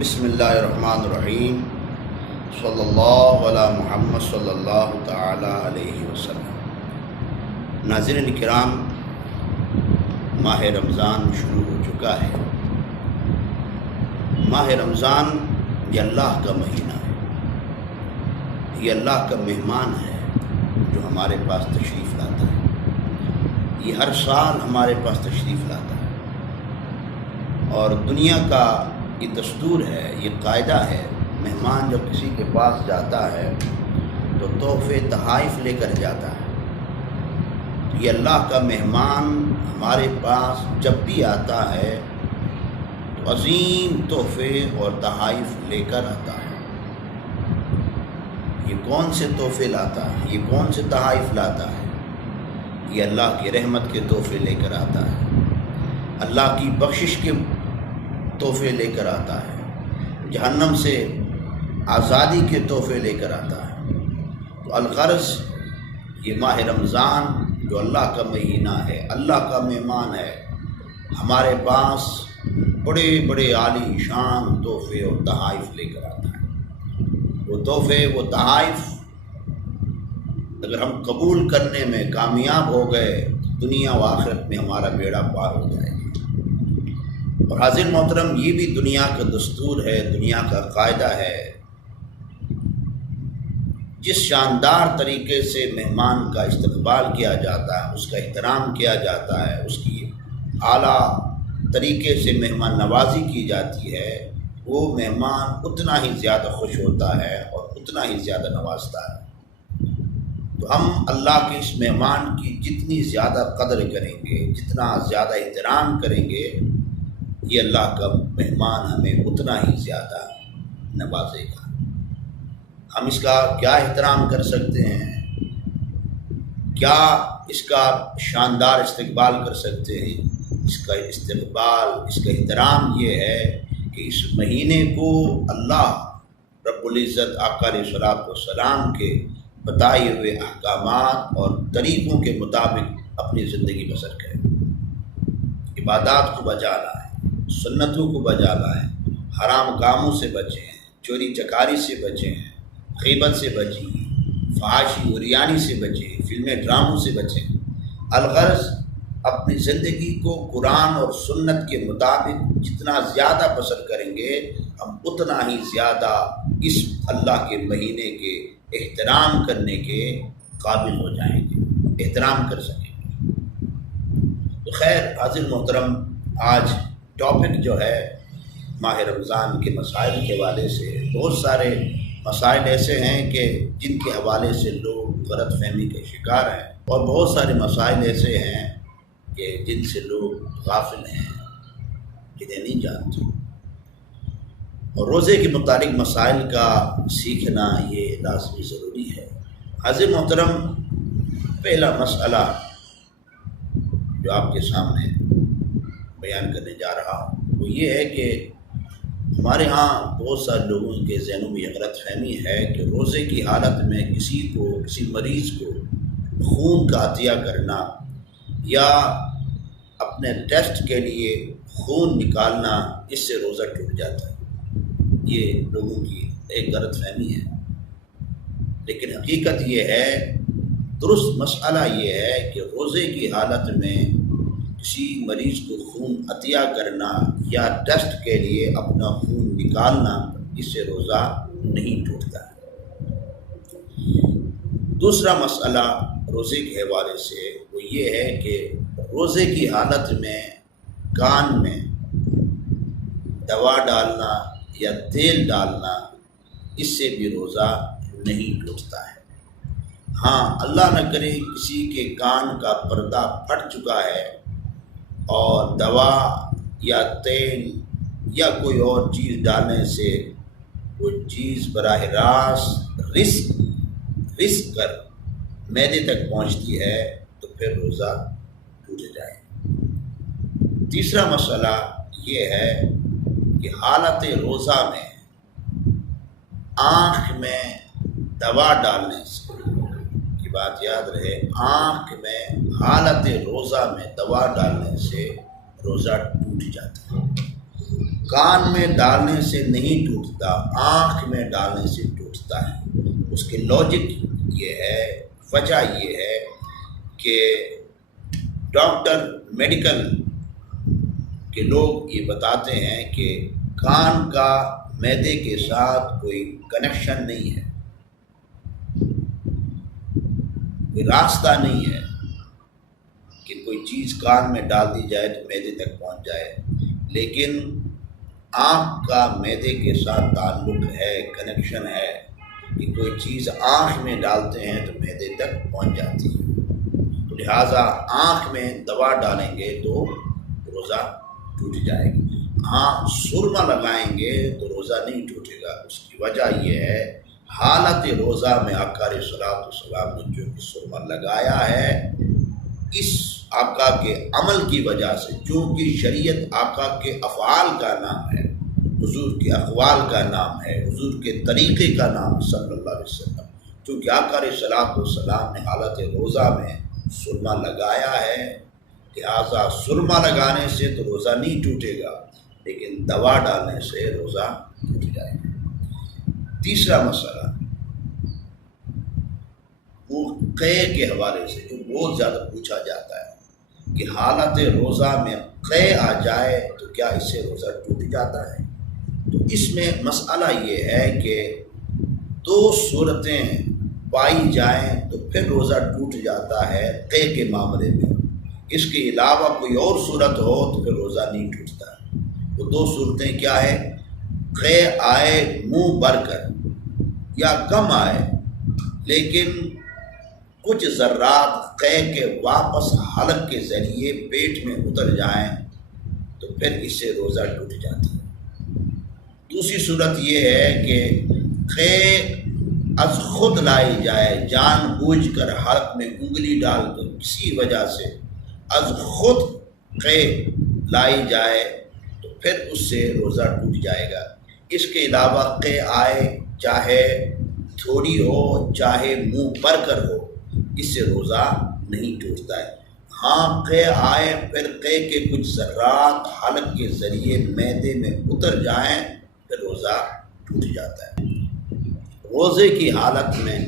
بسم اللہ الرحمن الرحیم صلی اللہ علی محمد صلی اللہ تعالی علیہ وسلم۔ ناظرین کرام، ماہ رمضان شروع ہو چکا ہے۔ ماہ رمضان یہ اللہ کا مہینہ ہے، یہ اللہ کا مہمان ہے جو ہمارے پاس تشریف لاتا ہے۔ یہ ہر سال ہمارے پاس تشریف لاتا ہے اور دنیا کا یہ دستور ہے، یہ قاعدہ ہے، مہمان جب کسی کے پاس جاتا ہے تو تحفے تحائف لے کر جاتا ہے۔ تو یہ اللہ کا مہمان ہمارے پاس جب بھی آتا ہے تو عظیم تحفے اور تحائف لے کر آتا ہے۔ یہ کون سے تحفے لاتا ہے، یہ کون سے تحائف لاتا ہے؟ یہ اللہ کی رحمت کے تحفے لے کر آتا ہے، اللہ کی بخشش کے تحفے لے کر آتا ہے، جہنم سے آزادی کے تحفے لے کر آتا ہے۔ تو الغرض یہ ماہ رمضان جو اللہ کا مہینہ ہے، اللہ کا مہمان ہے، ہمارے پاس بڑے بڑے عالی شان تحفے اور تحائف لے کر آتا ہے۔ وہ تحفے، وہ تحائف اگر ہم قبول کرنے میں کامیاب ہو گئے تو دنیا و آخرت میں ہمارا بیڑا پار ہو جائے گا۔ اور حاضر محترم، یہ بھی دنیا کا دستور ہے، دنیا کا قاعدہ ہے۔ جس شاندار طریقے سے مہمان کا استقبال کیا جاتا ہے، اس کا احترام کیا جاتا ہے، اس کی اعلیٰ طریقے سے مہمان نوازی کی جاتی ہے، وہ مہمان اتنا ہی زیادہ خوش ہوتا ہے اور اتنا ہی زیادہ نوازتا ہے۔ تو ہم اللہ کے اس مہمان کی جتنی زیادہ قدر کریں گے، جتنا زیادہ احترام کریں گے، یہ اللہ کا مہمان ہمیں اتنا ہی زیادہ نوازے گا۔ ہم اس کا کیا احترام کر سکتے ہیں، کیا اس کا شاندار استقبال کر سکتے ہیں؟ اس کا استقبال، اس کا احترام یہ ہے کہ اس مہینے کو اللہ رب العزت آقا علیہ الصلوۃ والسلام کے بتائے ہوئے احکامات اور طریقوں کے مطابق اپنی زندگی بسر کریں، عبادات کو بجا لائیں، سنتوں کو بجا لائیں، حرام کاموں سے بچیں، چوری چکاری سے بچیں، غیبت سے بچیں، فحاشی عریانی سے بچیں، فلمیں ڈراموں سے بچیں۔ الغرض اپنی زندگی کو قرآن اور سنت کے مطابق جتنا زیادہ بسر کریں گے، ہم اتنا ہی زیادہ اس اللہ کے مہینے کے احترام کرنے کے قابل ہو جائیں گے، احترام کر سکیں گے۔ تو خیر حاضر محترم، آج ٹاپک جو ہے ماہ رمضان کے مسائل کے حوالے سے، بہت سارے مسائل ایسے ہیں کہ جن کے حوالے سے لوگ غلط فہمی کے شکار ہیں، اور بہت سارے مسائل ایسے ہیں کہ جن سے لوگ غافل ہیں، جنہیں نہیں جانتے۔ اور روزے کے متعلق مسائل کا سیکھنا یہ لازمی ضروری ہے۔ حاضر محترم، پہلا مسئلہ جو آپ کے سامنے بیان کرنے جا رہا ہوں وہ یہ ہے کہ ہمارے ہاں بہت سارے لوگوں کے ذہنوں میں یہ غلط فہمی ہے کہ روزے کی حالت میں کسی مریض کو خون کا عطیہ کرنا یا اپنے ٹیسٹ کے لیے خون نکالنا، اس سے روزہ ٹوٹ جاتا ہے۔ یہ لوگوں کی ایک غلط فہمی ہے، لیکن حقیقت یہ ہے، درست مسئلہ یہ ہے کہ روزے کی حالت میں کسی مریض کو خون عطیہ کرنا یا ٹیسٹ کے لیے اپنا خون نکالنا، اس سے روزہ نہیں ٹوٹتا ہے۔ دوسرا مسئلہ روزے کے حوالے سے وہ یہ ہے کہ روزے کی حالت میں کان میں دوا ڈالنا یا تیل ڈالنا، اس سے بھی روزہ نہیں ٹوٹتا ہے۔ ہاں، اللہ نہ کرے کسی کے کان کا پردہ پھٹ چکا ہے اور دوا یا تیل یا کوئی اور چیز ڈالنے سے وہ چیز براہ راست رسک کر معدے تک پہنچتی ہے تو پھر روزہ ٹوٹ جائے۔ تیسرا مسئلہ یہ ہے کہ حالت روزہ میں آنکھ میں دوا ڈالنے سے، یہ بات یاد رہے، آنکھ میں حالت روزہ میں دوا ڈالنے سے روزہ ٹوٹ جاتا ہے۔ کان میں ڈالنے سے نہیں ٹوٹتا، آنکھ میں ڈالنے سے ٹوٹتا ہے۔ اس کے لاجک یہ ہے، وجہ یہ ہے کہ ڈاکٹر میڈیکل کے لوگ یہ بتاتے ہیں کہ کان کا معدے کے ساتھ کوئی کنیکشن نہیں ہے، کوئی راستہ نہیں ہے کہ کوئی چیز کان میں ڈال دی جائے تو معدے تک پہنچ جائے، لیکن آنکھ کا معدے کے ساتھ تعلق ہے، کنیکشن ہے کہ کوئی چیز آنکھ میں ڈالتے ہیں تو معدے تک پہنچ جاتی ہے۔ تو لہٰذا آنکھ میں دوا ڈالیں گے تو روزہ ٹوٹ جائے گا، ہاں سرما لگائیں گے تو روزہ نہیں ٹوٹے گا۔ اس کی وجہ یہ ہے حالت روزہ میں آقا علیہ الصلوۃ والسلام نے جو کہ سرما لگایا ہے، اس آقا کے عمل کی وجہ سے، چونکہ شریعت آقا کے افعال کا نام ہے، حضور کے اقوال کا نام ہے، حضور کے طریقے کا نام صلی اللہ علیہ وسلم، چونکہ آقا علیہ الصلوۃ والسلام نے حالت روزہ میں سرما لگایا ہے، لہٰذا سرما لگانے سے تو روزہ نہیں ٹوٹے گا، لیکن دوا ڈالنے سے روزہ ٹوٹ جائے گا۔ تیسرا مسئلہ وہ قے کے حوالے سے جو بہت زیادہ پوچھا جاتا ہے کہ حالت روزہ میں قے آ جائے تو کیا اس سے روزہ ٹوٹ جاتا ہے؟ تو اس میں مسئلہ یہ ہے کہ دو صورتیں پائی جائیں تو پھر روزہ ٹوٹ جاتا ہے قے کے معاملے میں، اس کے علاوہ کوئی اور صورت ہو تو پھر روزہ نہیں ٹوٹتا۔ وہ دو صورتیں کیا ہے؟ قے آئے منہ بھر کر یا کم آئے لیکن کچھ ذرات قے کے واپس حلق کے ذریعے پیٹ میں اتر جائیں تو پھر اس سے روزہ ٹوٹ جاتا ہے۔ دوسری صورت یہ ہے کہ قے از خود لائی جائے، جان بوجھ کر حلق میں انگلی ڈال کر کسی وجہ سے از خود قے لائی جائے تو پھر اس سے روزہ ٹوٹ جائے گا۔ اس کے علاوہ قے آئے چاہے تھوڑی ہو چاہے منہ پر کر ہو، اس سے روزہ نہیں ٹوٹتا ہے۔ ہاں قے آئے پھر قے کے کچھ ذرات حلق کے ذریعے معدے میں اتر جائیں پھر روزہ ٹوٹ جاتا ہے۔ روزے کی حالت میں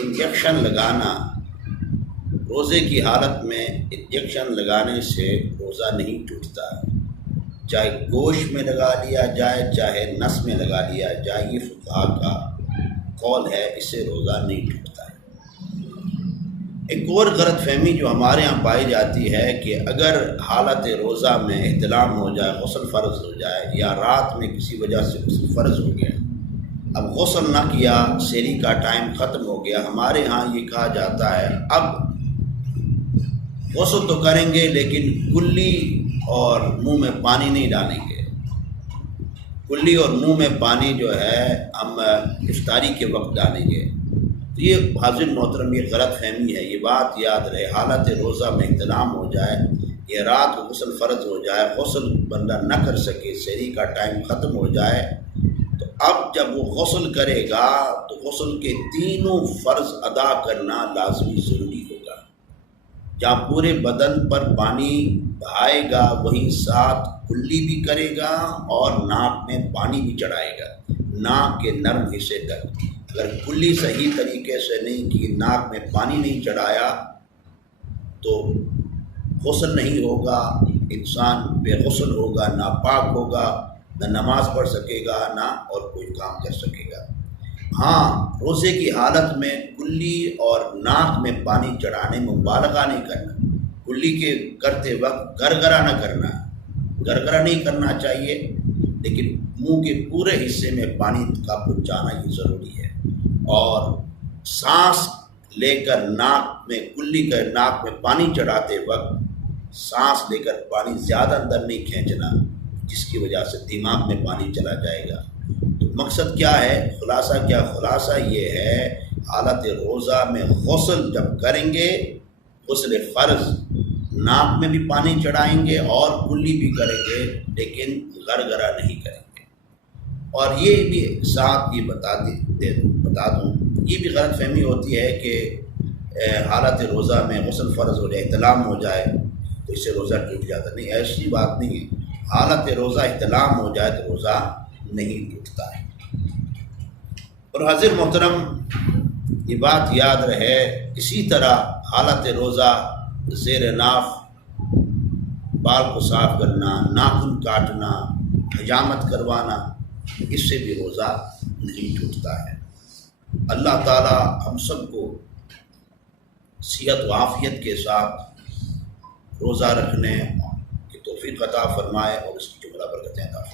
انجیکشن لگانا، روزے کی حالت میں انجیکشن لگانے سے روزہ نہیں ٹوٹتا، چاہے گوشت میں لگا لیا جائے چاہے نس میں لگا لیا جائے، یہ فقہا کا قول ہے، اس سے روزہ نہیں ٹوٹتا ہے۔ ایک اور غلط فہمی جو ہمارے ہاں پائی جاتی ہے کہ اگر حالت روزہ میں احتلام ہو جائے، غسل فرض ہو جائے، یا رات میں کسی وجہ سے غسل فرض ہو گیا، اب غسل نہ کیا، سحری کا ٹائم ختم ہو گیا، ہمارے ہاں یہ کہا جاتا ہے اب غسل تو کریں گے لیکن کلی اور منہ میں پانی نہیں ڈالیں گے، کلی اور منہ میں پانی جو ہے ہم افطاری کے وقت ڈالیں گے۔ تو یہ حاضر محترم یہ غلط فہمی ہے، یہ بات یاد رہے، حالت روزہ میں احتلام ہو جائے یا رات کو غسل فرض ہو جائے، غسل بندہ نہ کر سکے، سحری کا ٹائم ختم ہو جائے، تو اب جب وہ غسل کرے گا تو غسل کے تینوں فرض ادا کرنا لازمی ضروری ہوگا۔ جہاں پورے بدن پر پانی بہائے گا وہیں ساتھ کلی بھی کرے گا اور ناک میں پانی بھی چڑھائے گا، ناک کے نرم حصے تک۔ اگر کلی صحیح طریقے سے نہیں کی، ناک میں پانی نہیں چڑھایا تو غسل نہیں ہوگا، انسان بے غسل ہوگا، ناپاک ہوگا، نہ نماز پڑھ سکے گا نہ اور کوئی کام کر سکے گا۔ ہاں روزے کی حالت میں کلی اور ناک میں پانی چڑھانے میں مبالغہ نہیں کرنا، کلی کے کرتے وقت گرگرا نہ کرنا، گرگرا نہیں کرنا چاہیے، لیکن منہ کے پورے حصے میں پانی کا پہنچانا یہ ضروری ہے، اور سانس لے کر ناک میں کلی کر ناک میں پانی چڑھاتے وقت سانس لے کر پانی زیادہ اندر نہیں کھینچنا، جس کی وجہ سے دماغ میں پانی چلا جائے گا۔ تو مقصد کیا ہے، خلاصہ کیا، خلاصہ یہ ہے حالت روزہ میں غسل جب کریں گے، غسل فرض ناک میں بھی پانی چڑھائیں گے اور کلی بھی کریں گے، لیکن گرگرا نہیں کریں گے۔ اور یہ بھی ساتھ یہ بتا دوں، یہ بھی غلط فہمی ہوتی ہے کہ حالت روزہ میں غسل فرض ہو جائے، احتلام ہو جائے تو اس سے روزہ ٹوٹ جاتا، نہیں، ایسی بات نہیں ہے۔ حالت روزہ احتلام ہو جائے تو روزہ نہیں ٹوٹتا ہے۔ اور حاضر محترم یہ بات یاد رہے، اسی طرح حالت روزہ زیر ناف بال کو صاف کرنا، ناخن کاٹنا، حجامت کروانا، اس سے بھی روزہ نہیں ٹوٹتا ہے۔ اللہ تعالی ہم سب کو صحت و عافیت کے ساتھ روزہ رکھنے کی توفیق عطا فرمائے اور اس کی جملہ برکتیں عطا فرمائے۔